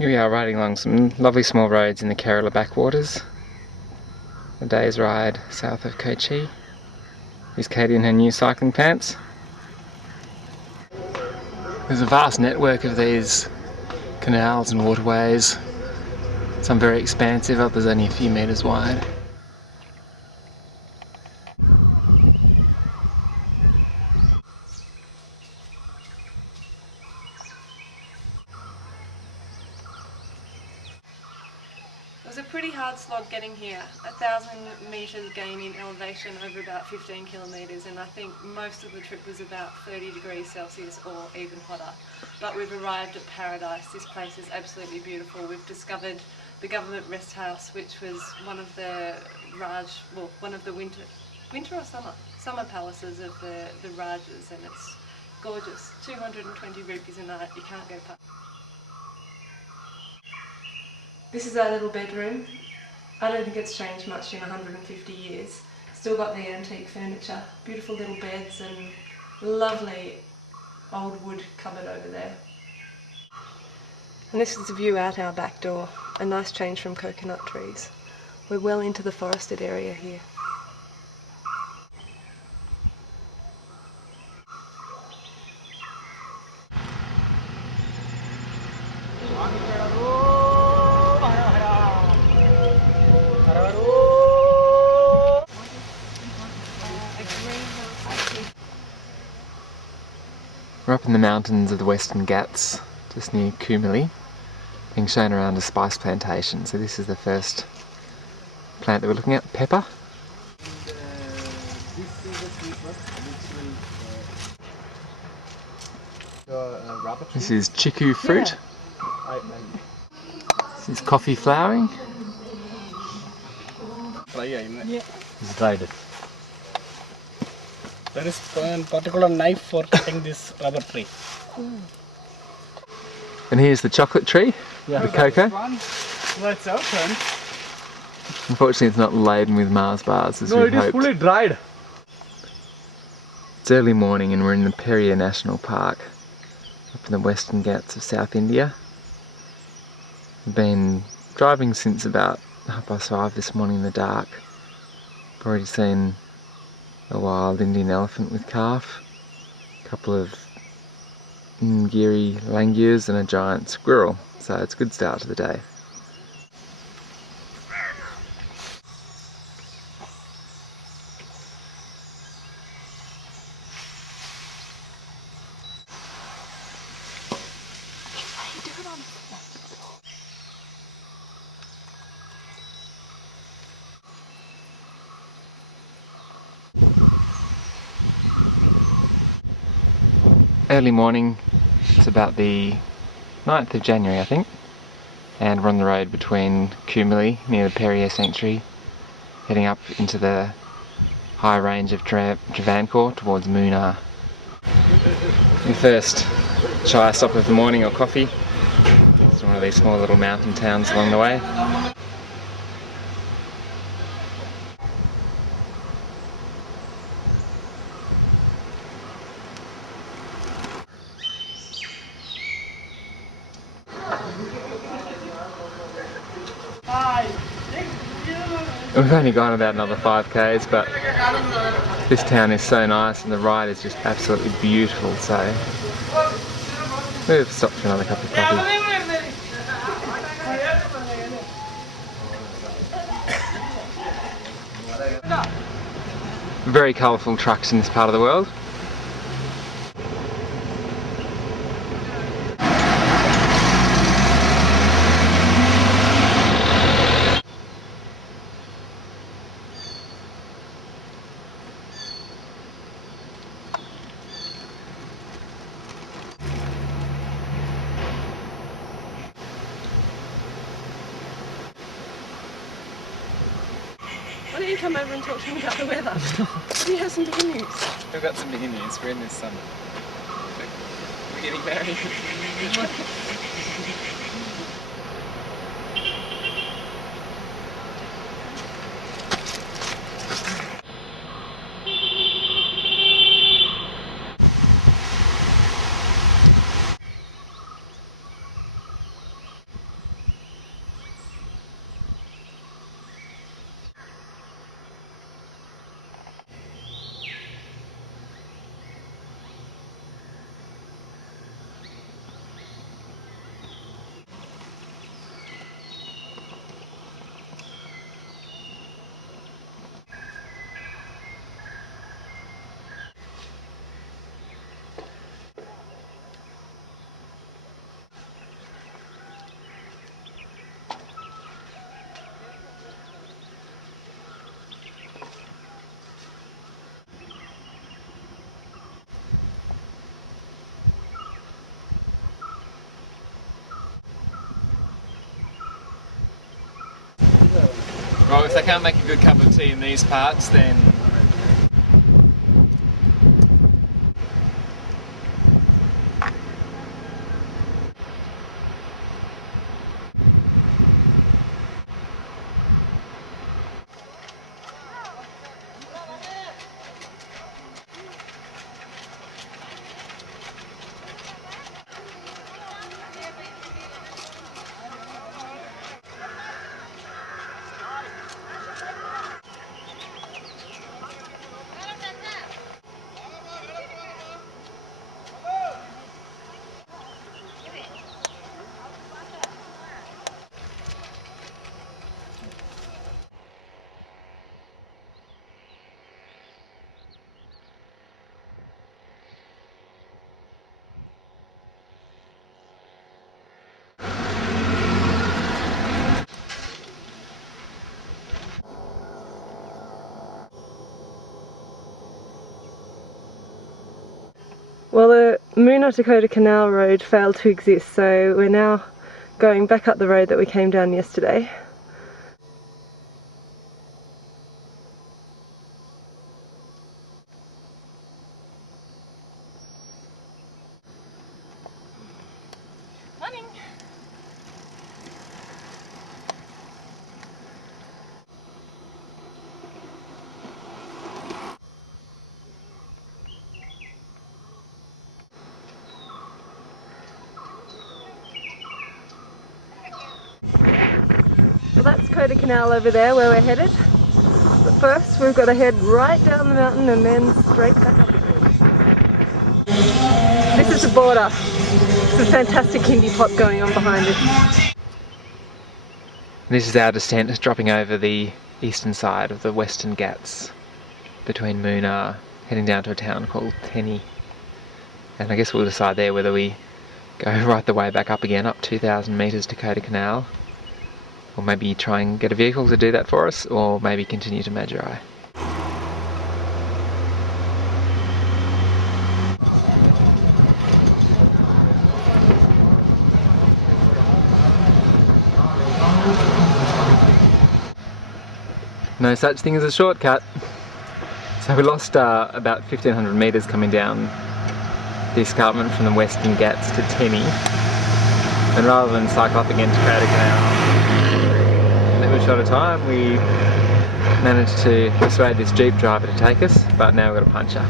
Here we are riding along some lovely small roads in the Kerala backwaters. A day's ride south of Kochi. Here's Katie in her new cycling pants. There's a vast network of these canals and waterways. Some very expansive, others only a few metres wide. It was a pretty hard slog getting here, 1,000 metres gain in elevation over about 15 kilometres, and I think most of the trip was about 30 degrees Celsius or even hotter. But we've arrived at paradise. This place is absolutely beautiful. We've discovered the government rest house, which was one of the winter or summer palaces of the Rajas, and it's gorgeous. 220 rupees a night, you can't go past. This is our little bedroom. I don't think it's changed much in 150 years. Still got the antique furniture, beautiful little beds and lovely old wood cupboard over there. And this is the view out our back door, a nice change from coconut trees. We're well into the forested area here. We're up in the mountains of the Western Ghats, just near Kumili, being shown around a spice plantation. So this is the first plant that we're looking at, pepper. This is chiku fruit. This is coffee flowering. It's dried. There is one particular knife for cutting this rubber tree. And here's the chocolate tree, the cocoa. That's our turn. Unfortunately it's not laden with Mars bars as we'd hoped. Fully dried. It's early morning and we're in the Periyar National Park, up in the Western Ghats of South India. We've been driving since about 5:30 this morning in the dark. I've already seen a wild Indian elephant with calf, a couple of Ngiri langurs and a giant squirrel, so it's a good start to the day. Early morning, it's about the 9th of January I think, and we're on the road between Kumili near the Periyar Sanctuary, heading up into the high range of Travancore towards Munnar. The first chai stop of the morning, or coffee. It's one of these small little mountain towns along the way. We've only gone about another 5k's, but this town is so nice and the ride is just absolutely beautiful, so we've stopped for another cup of coffee. Very colourful trucks in this part of the world. Why don't you come over and talk to me about the weather? Do you have some bigger news? We've got some bigger news. We're in this summer. We're getting married. Well, if they can't make a good cup of tea in these parts, then... Well, the Moona-Dakota Canal Road failed to exist, so we're now going back up the road that we came down yesterday. Morning! Well, that's Dakota Canal over there where we're headed. But first we've got to head right down the mountain and then straight back up again. This is the border. Some fantastic indie pop going on behind us. This is our descent, dropping over the eastern side of the Western Ghats between Moona, heading down to a town called Tenny. And I guess we'll decide there whether we go right the way back up again, up 2,000 metres Dakota Canal, or maybe try and get a vehicle to do that for us, or maybe continue to Magi. No such thing as a shortcut. So we lost about 1,500 metres coming down the escarpment from the Western Ghats to Tenny, and rather than cycle up again to Dakota Canal in a little short of time, we managed to persuade this Jeep driver to take us, but now we've got a puncher.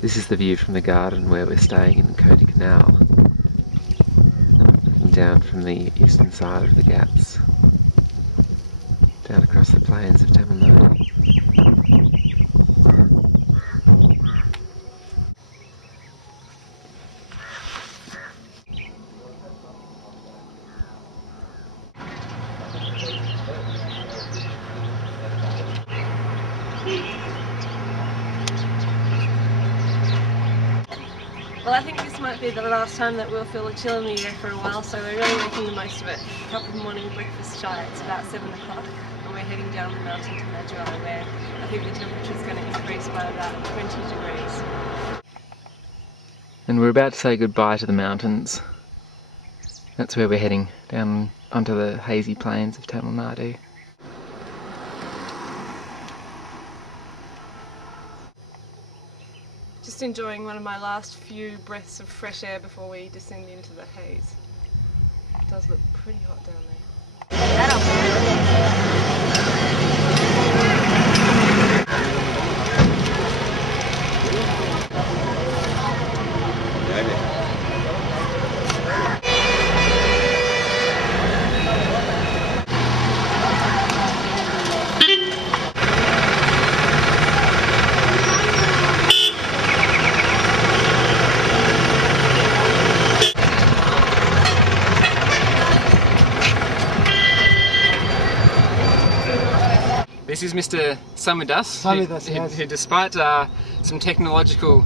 This is the view from the garden where we're staying in Katy Canal, looking down from the eastern side of the Ghats, down across the plains of Tamil Nadu. Well, I think this might be the last time that we'll feel a chill in the air for a while, so we're really making the most of it. A cup of morning breakfast chai, it's about 7 o'clock, and we're heading down the mountain to Magi, where I think the temperature's going to increase by about 20 degrees. And we're about to say goodbye to the mountains. That's where we're heading, down onto the hazy plains of Tamil Nadu. Just enjoying one of my last few breaths of fresh air before we descend into the haze. It does look pretty hot down there. This is Mr. Samidas, who despite some technological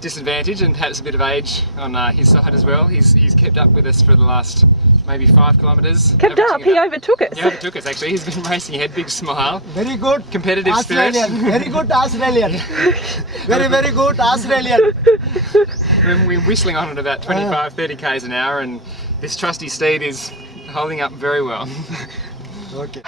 disadvantage and perhaps a bit of age on his side as well, he's kept up with us for the last maybe 5 kilometres. Kept up, he overtook us. He overtook us actually, he's been racing ahead, big smile. Very good. Competitive spirit. Australian. Very good Australian. Very good Australian. We're whistling on at about 25-30 k's an hour, and this trusty steed is holding up very well. Okay.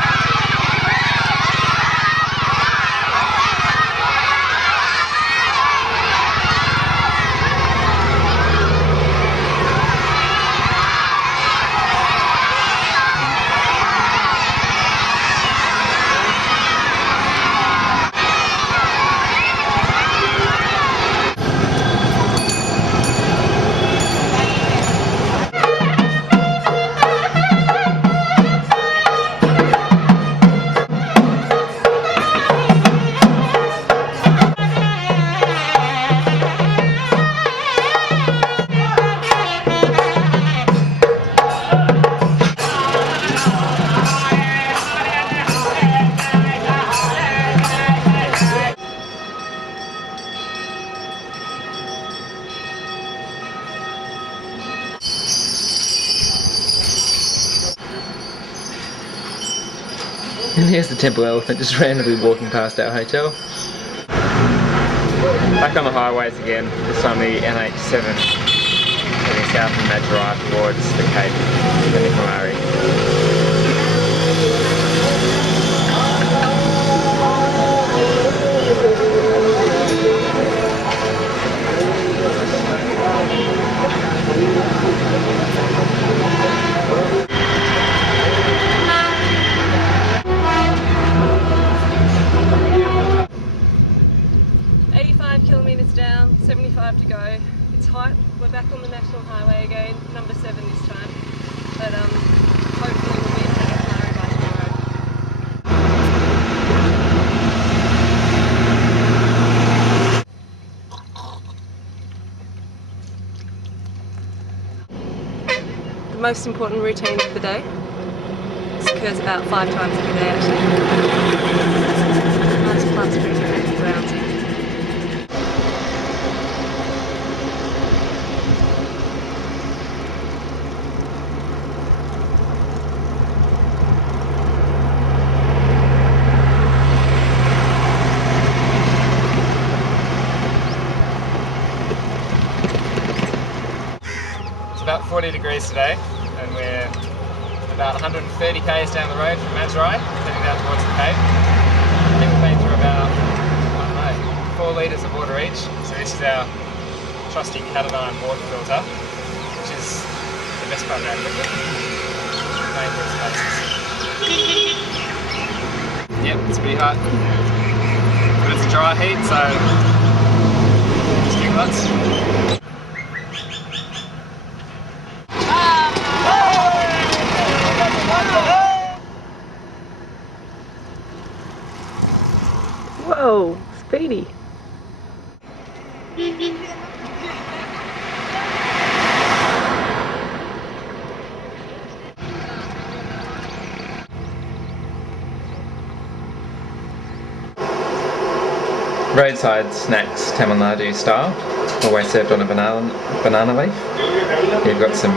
'And here's the temple elephant just randomly walking past our hotel. Back on the highways again, this time the NH7 heading south from Madurai towards the Cape and the Kamari. 85 kilometres down, 75 to go. It's hot. We're back on the national highway again, number 7 this time. But hopefully we'll be in Kamari by tomorrow. The most important routine of the day. This occurs about 5 times every day actually. Nice plastering around the ground. About 40 degrees today, and we're about 130 k's down the road from Madurai, heading down towards the Cape. I think we've been through about, I don't know, 4 litres of water each. So this is our trusty cat and iron water filter, which is the best part of our equipment. Dangerous places. Yep, it's pretty hot. But it's a dry heat, so just drink lots. Whoa, speedy. Roadside snacks, Tamil Nadu style, always served on a banana leaf. You've got some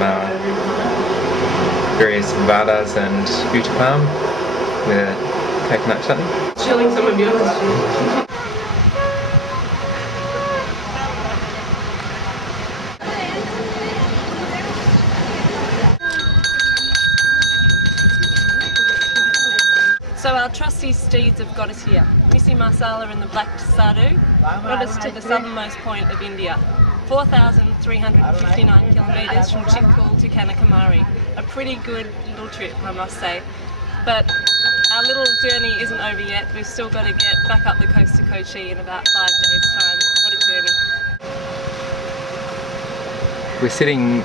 various vadas and uttapam with a coconut chutney. Chilling some of yours. So our trusty steeds have got us here. Missy Marsala and the Black Sadu got us to the southernmost point of India. 4,359 kilometres from Chitkul to Kanyakumari. A pretty good little trip, I must say. But our little journey isn't over yet. We've still got to get back up the coast to Kochi in about 5 days' time. What a journey. We're sitting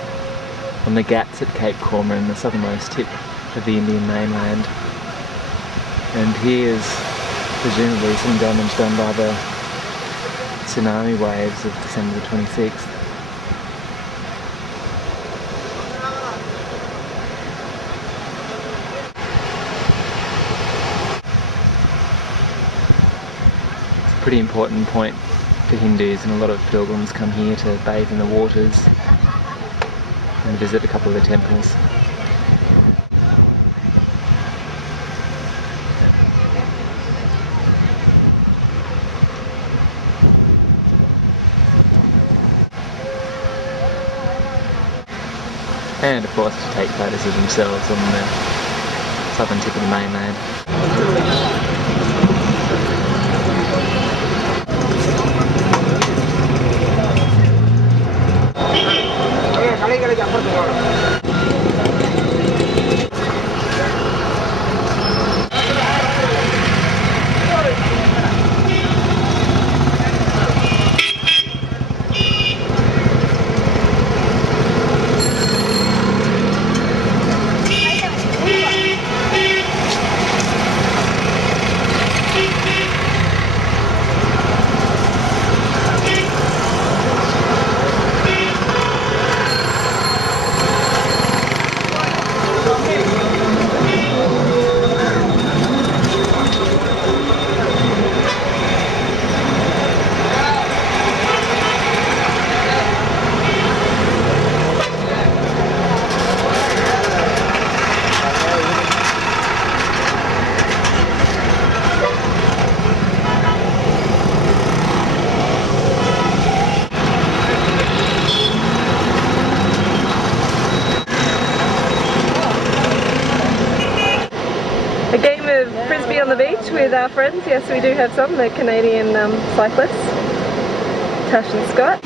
on the Ghats at Cape Cormorant, the southernmost tip of the Indian mainland. And here's presumably some damage done by the tsunami waves of December the 26th. It's a pretty important point for Hindus, and a lot of pilgrims come here to bathe in the waters and visit a couple of the temples. And of course to take photos of themselves on the southern tip of the mainland. A game of frisbee on the beach with our friends. Yes, we do have some. They're Canadian cyclists, Tash and Scott.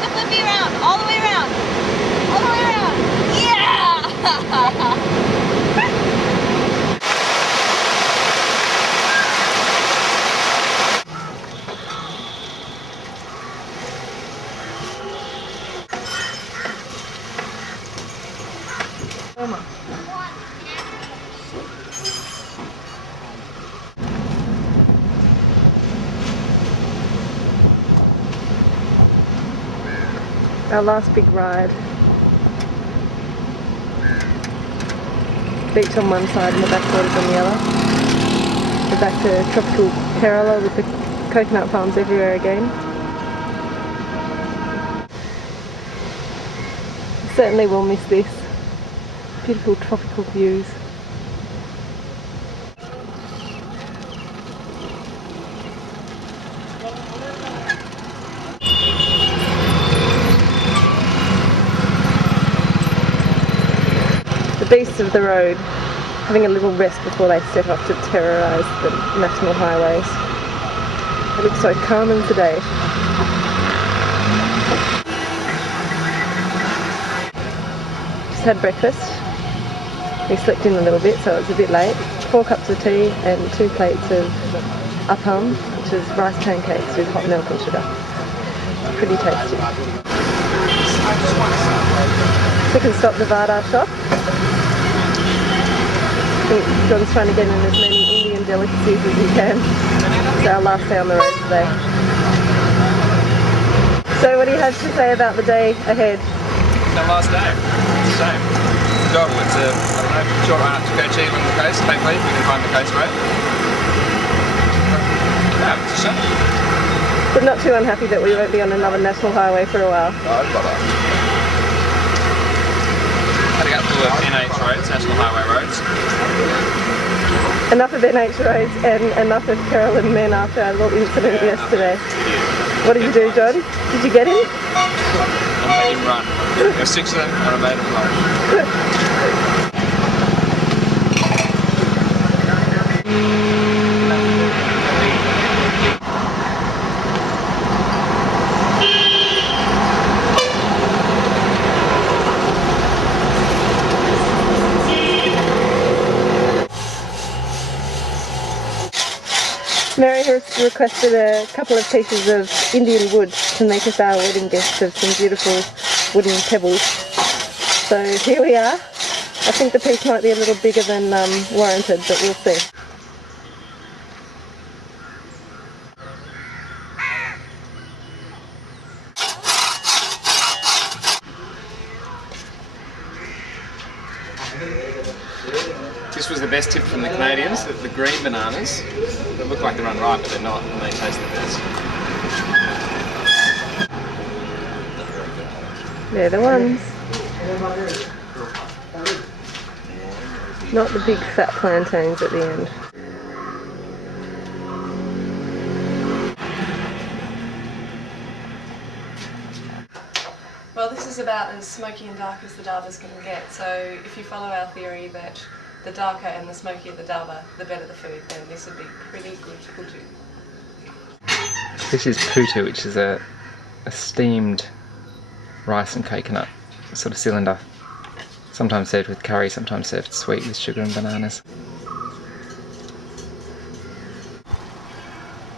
Flip me around, all the way around. All the way around. Yeah! Our last big ride. Beach on one side and the backwaters on the other. We're back to tropical Kerala with the coconut palms everywhere again. Certainly will miss this. Beautiful tropical views. The beasts of the road having a little rest before they set off to terrorise the national highways. They look so calm and sedate. Just had breakfast. We slept in a little bit, so it was a bit late. 4 cups of tea and 2 plates of appam, which is rice pancakes with hot milk and sugar. Pretty tasty. We can stop the Vada shop. I think John's trying to get in as many Indian delicacies as he can. It's our last day on the road today. So what do you have to say about the day ahead? It's our last day. It's the same. Enjoyable. It's a, I don't know, short run up to Katy on the coast. Hopefully we can find the coast road. Yeah, it's a shame. But not too unhappy that we won't be on another national highway for a while. No, I've got it. Heading up to the NH roads, national highway roads. Enough of NH roads and enough of Carolyn men after our little incident yesterday. What did you do, John? Did you get him? I made him run. There were 6 of them and I made him run. Mary has requested a couple of pieces of Indian wood to make us our wedding gift of some beautiful wooden pebbles. So here we are. I think the piece might be a little bigger than warranted, but we'll see. This was the best tip from the Canadians, that the green bananas, they look like they're unripe but they're not, and they taste the best. They're the ones. Not the big fat plantains at the end. Well, this is about as smoky and dark as the Darba's going to get, so if you follow our theory that the darker and the smokier the Darba, the better the food, then this would be pretty good putu. This is putu, which is a steamed rice and coconut sort of cylinder. Sometimes served with curry, sometimes served sweet with sugar and bananas.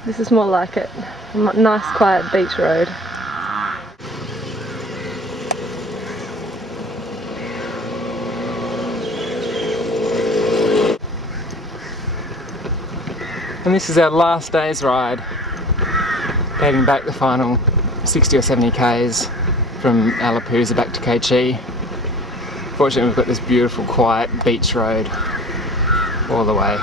This is more like it. A nice quiet beach road. And this is our last day's ride, heading back the final 60 or 70 k's from Alappuzha back to Katy. Fortunately, we've got this beautiful quiet beach road all the way.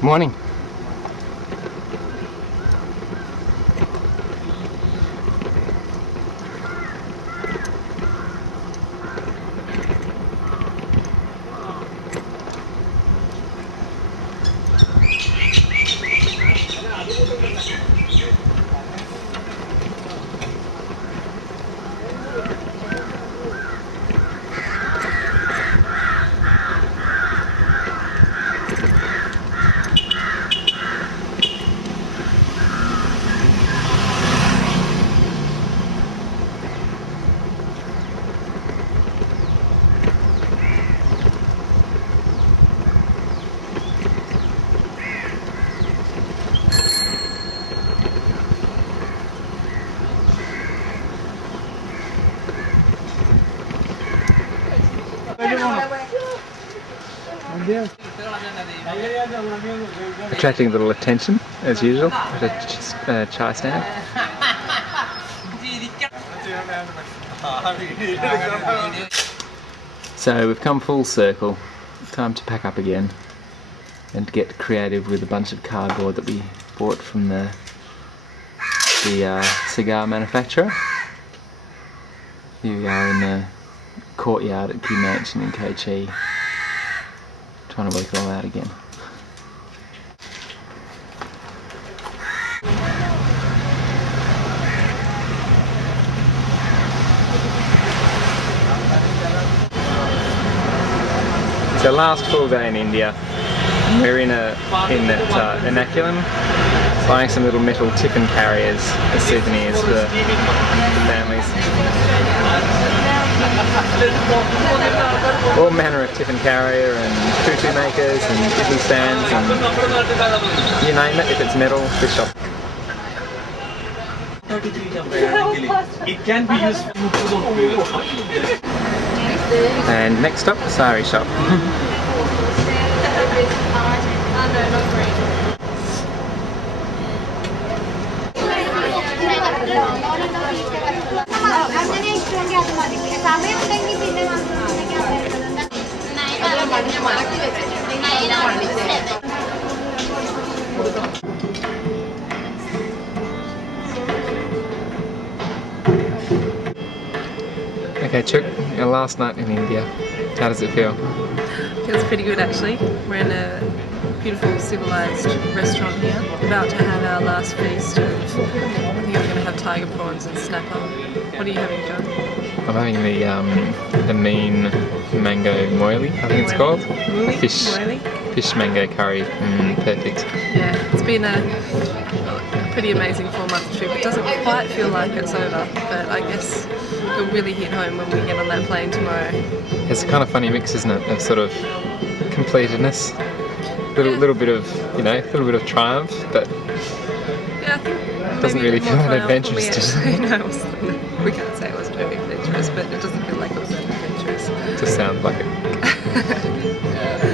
Morning. Attracting a little attention, as usual, at a chai stand. So we've come full circle. Time to pack up again and get creative with a bunch of cardboard that we bought from the cigar manufacturer. Here we are in the courtyard at Key Mansion in Katy, trying to work it all out again. It's our last full day in India. We're in that Ernakulam, buying some little metal tiffin carriers as souvenirs for the families. All manner of tiffin carrier and putu makers and idli stands and you name it, if it's metal, this shop. It can be used. And next up, the sari shop. Okay, Chuk, your last night in India. How does it feel? Feels pretty good actually. We're in a beautiful civilised restaurant here, about to have our last feast of, I think we're going to have tiger prawns and snapper. What are you having, John? I'm having the mean mango moili, I think it's called. Fish mango curry, perfect. Yeah, it's been a pretty amazing 4-month trip. It doesn't quite feel like it's over, but I guess it'll really hit home when we get on that plane tomorrow. It's a kind of funny mix, isn't it, of sort of completedness, little bit of, you know, a little bit of triumph, but yeah, I think it doesn't really feel that adventurous, does it? No, we can't say it was very adventurous, but it doesn't feel like it was that adventurous. Just sounds like it.